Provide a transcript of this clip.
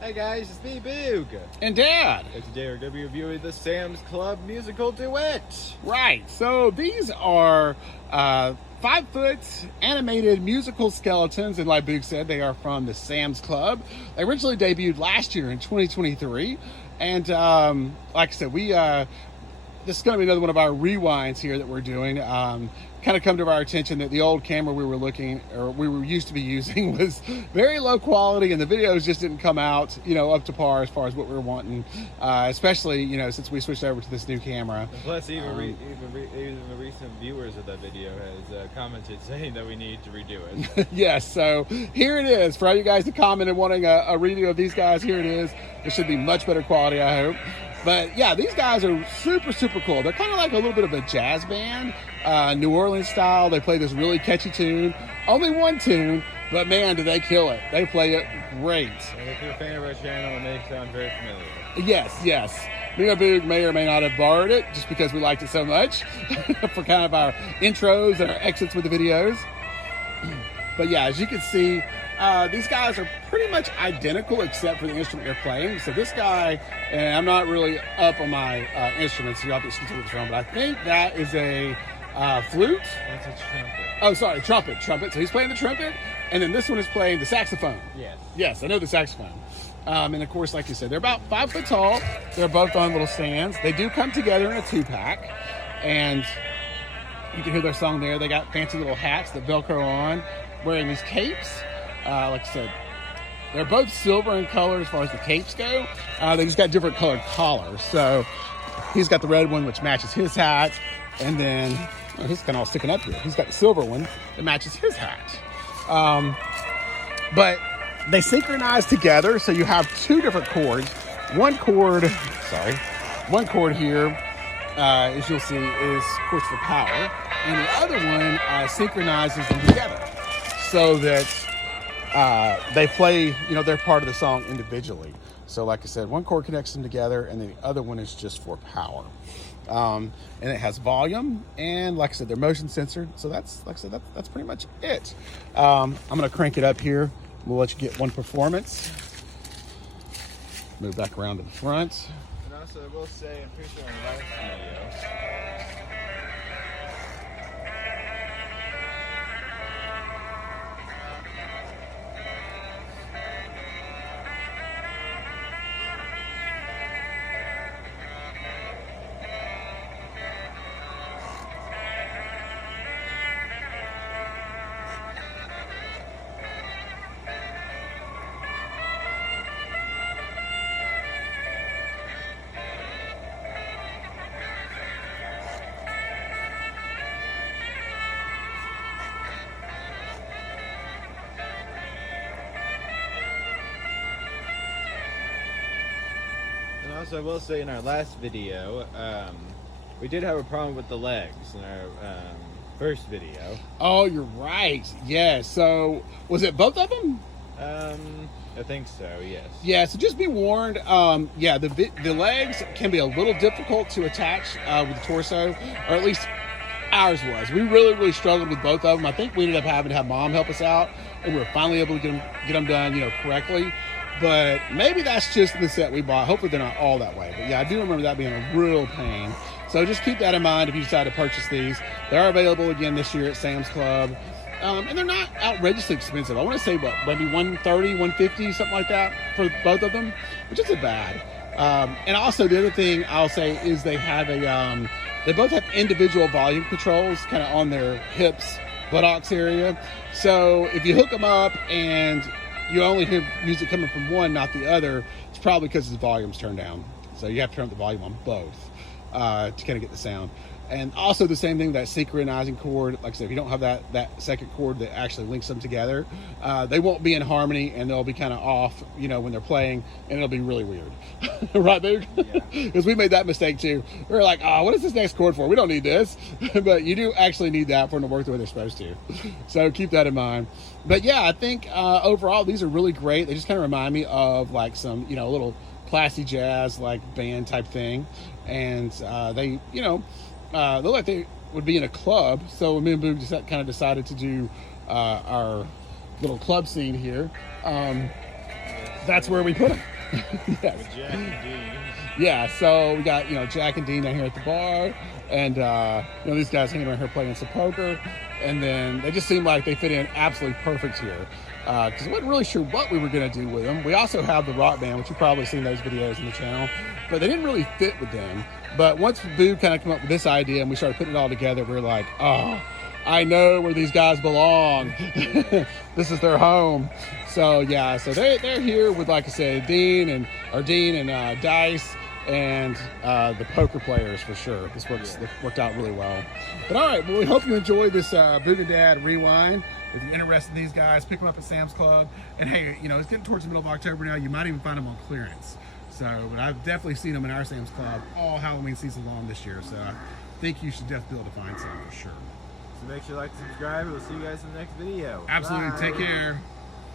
Hey guys, it's me, Boog. And Dad. And today we're going to be reviewing the Sam's Club musical Duet. Right. So these are 5-foot animated musical skeletons, and like Boog said, they are from the Sam's Club. They originally debuted last year in 2023, and like I said, this is going to be another one of our rewinds here that we're doing. Kind of come to our attention that the old camera we were used to be using was very low quality, and the videos just didn't come out, up to par as far as what we were wanting, especially, since we switched over to this new camera. And plus, even the recent viewers of that video has commented saying that we need to redo it. Yes, so here it is. For all you guys that commented wanting a redo of these guys, here it is. It should be much better quality, I hope. But yeah, these guys are super, super cool. They're kind of like a little bit of a jazz band, New Orleans style. They play this really catchy tune. Only one tune, but man, do they kill it. They play it great. And if you're a fan of our channel, it may sound very familiar. Yes. Me or Boog may or may not have borrowed it just because we liked it so much for kind of our intros and our exits with the videos. But yeah, as you can see, these guys are pretty much identical except for the instrument they're playing. So this guy, and I'm not really up on my instruments, so you'll have to excuse me what's wrong, but I think that is a flute. That's a trumpet. Oh, sorry, trumpet. So he's playing the trumpet, and then this one is playing the saxophone. Yes, I know the saxophone. And of course, like you said, they're about 5 foot tall. They're both on little stands. They do come together in a 2-pack, and you can hear their song there. They got fancy little hats that Velcro on, wearing these capes. Like I said, they're both silver in color as far as the capes go. They just got different colored collars. So he's got the red one, which matches his hat. And then he's kind of all sticking up here. He's got the silver one that matches his hat. But they synchronize together. So you have 2 different chords. One chord here, as you'll see, is of course for power. And the other one synchronizes them together so that they play, they're part of the song individually. So like I said, one chord connects them together, and the other one is just for power. And it has volume, and like I said, they're motion censored. So that's pretty much it. I'm gonna crank it up here. We'll let you get one performance. Move back around to the front. And also, I will say, I'm pretty sure on the last video, also, I will say in our last video, we did have a problem with the legs in our first video. Oh, you're right. Yeah. So was it both of them? I think so. Yes. Yeah. So just be warned. The legs can be a little difficult to attach with the torso, or at least ours was. We really struggled with both of them. I think we ended up having to have Mom help us out, and we were finally able to get them done, correctly. But maybe that's just the set we bought. Hopefully they're not all that way. But yeah, I do remember that being a real pain. So just keep that in mind if you decide to purchase these. They are available again this year at Sam's Club. And they're not outrageously expensive. I want to say, maybe $130, $150, something like that for both of them, which isn't bad. And also the other thing I'll say is they have they both have individual volume controls kind of on their hips, buttocks area. So if you hook them up and you only hear music coming from one, not the other, it's probably because the volume's turned down. So you have to turn up the volume on both to kind of get the sound. And also the same thing, that synchronizing chord, like I said, if you don't have that second chord that actually links them together, they won't be in harmony, and they'll be kind of off, when they're playing, and it'll be really weird. Right, dude? Yeah. Because we made that mistake too. We were like, what is this next chord for? We don't need this. But you do actually need that for them to work the way they're supposed to. So keep that in mind. But yeah, I think overall, these are really great. They just kind of remind me of like some, a little classy jazz like band type thing. And they, look like they would be in a club. So me and Boog just kind of decided to do our little club scene here. that's where we put them. Yes. With Jack and Dean. Yeah, so we got, Jack and Dean down here at the bar, and these guys hanging around here playing some poker, and then they just seemed like they fit in absolutely perfect here. Because I wasn't really sure what we were going to do with them. We also have the rock band, which you've probably seen those videos on the channel, but they didn't really fit with them. But once Boo kind of came up with this idea and we started putting it all together, we were like, oh, I know where these guys belong. This is their home. So yeah, so they're here with, like I said, Dean and Dice and the poker players for sure. This worked out really well. But all right, well, we hope you enjoyed this Boo and Dad rewind. If you're interested in these guys, pick them up at Sam's Club. And hey, it's getting towards the middle of October now. You might even find them on clearance. So, but I've definitely seen them in our Sam's Club all Halloween season long this year. So I think you should definitely be able to find some for sure. So make sure to like, subscribe, and we'll see you guys in the next video. Absolutely. Bye. Take care.